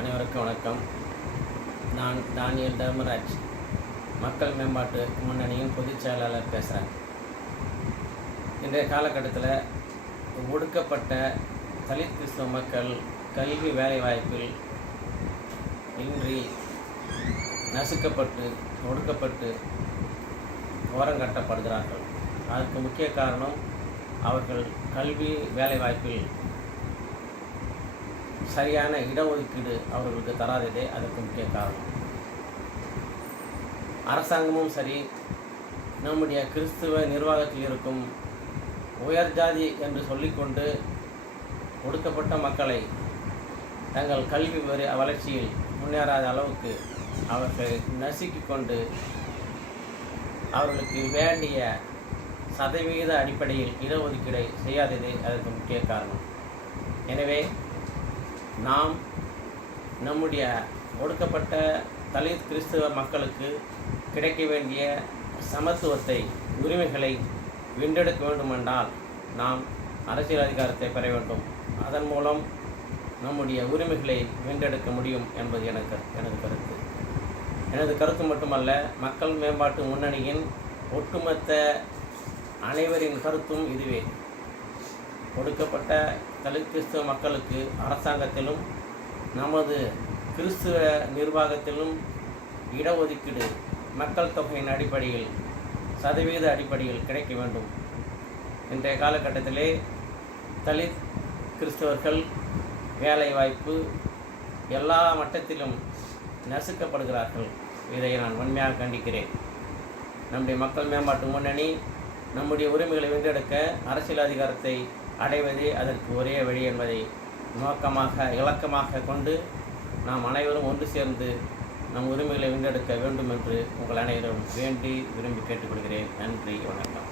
அனைவருக்கும் வணக்கம். நான் தானியல் தர்மராஜ், மக்கள் மேம்பாட்டு முன்னணியின் பொதுச் செயலாளர் பேசுகிறேன். இன்றைய காலகட்டத்தில் ஒடுக்கப்பட்ட தலித் கிறிஸ்தவ மக்கள் கல்வி வேலைவாய்ப்பில் இன்றி நசுக்கப்பட்டு ஒடுக்கப்பட்டு ஓரங்கட்டப்படுகிறார்கள். அதற்கு முக்கிய காரணம் அவர்கள் கல்வி வேலைவாய்ப்பில் சரியான இடஒதுக்கீடு அவர்களுக்கு தராததே அதற்கு முக்கிய காரணம். அரசாங்கமும் சரி, நம்முடைய கிறிஸ்துவ நிர்வாகத்தில் இருக்கும் உயர் ஜாதி என்று சொல்லிக்கொண்டு ஒடுக்கப்பட்ட மக்களை தங்கள் கல்வி வளர்ச்சியில் முன்னேறாத அளவுக்கு அவர்கள் நசுக்கி கொண்டு அவர்களுக்கு வேண்டிய சதவீத அடிப்படையில் இடஒதுக்கீடை செய்யாததே அதற்கு முக்கிய காரணம். எனவே நாம் நம்முடைய ஒடுக்கப்பட்ட தலித் கிறிஸ்தவ மக்களுக்கு கிடைக்க வேண்டிய சமத்துவத்தை, உரிமைகளை வென்றெடுக்க வேண்டுமென்றால் நாம் அரசியல் அதிகாரத்தை பெற வேண்டும். அதன் மூலம் நம்முடைய உரிமைகளை வென்றெடுக்க முடியும் என்பது எனது கருத்து. எனது கருத்து மட்டுமல்ல, மக்கள் மேம்பாட்டு முன்னணியின் ஒட்டுமொத்த அனைவரின் கருத்தும் இதுவே. ஒடுக்கப்பட்ட தலித் கிறிஸ்தவ மக்களுக்கு அரசாங்கத்திலும் நமது கிறிஸ்துவ நிர்வாகத்திலும் இடஒதுக்கீடு மக்கள் தொகையின் அடிப்படையில், சதவீத அடிப்படையில் கிடைக்க வேண்டும். இன்றைய காலகட்டத்திலே தலித் கிறிஸ்தவர்கள் வேலைவாய்ப்பு எல்லா மட்டத்திலும் நசுக்கப்படுகிறார்கள். இதை நான் வன்மையாக கண்டிக்கிறேன். நம்முடைய மக்கள் மேம்பாட்டு முன்னணி நம்முடைய உரிமைகளை வென்றெடுக்க அரசியல் அதிகாரத்தை அடைவதே அதற்கு ஒரே வழி என்பதை இலக்கமாக கொண்டு நாம் அனைவரும் ஒன்று சேர்ந்து நம் உரிமைகளை வென்றெடுக்க வேண்டும் என்று உங்கள் அனைவரும் வேண்டி விரும்பி கேட்டுக்கொள்கிறேன். நன்றி, வணக்கம்.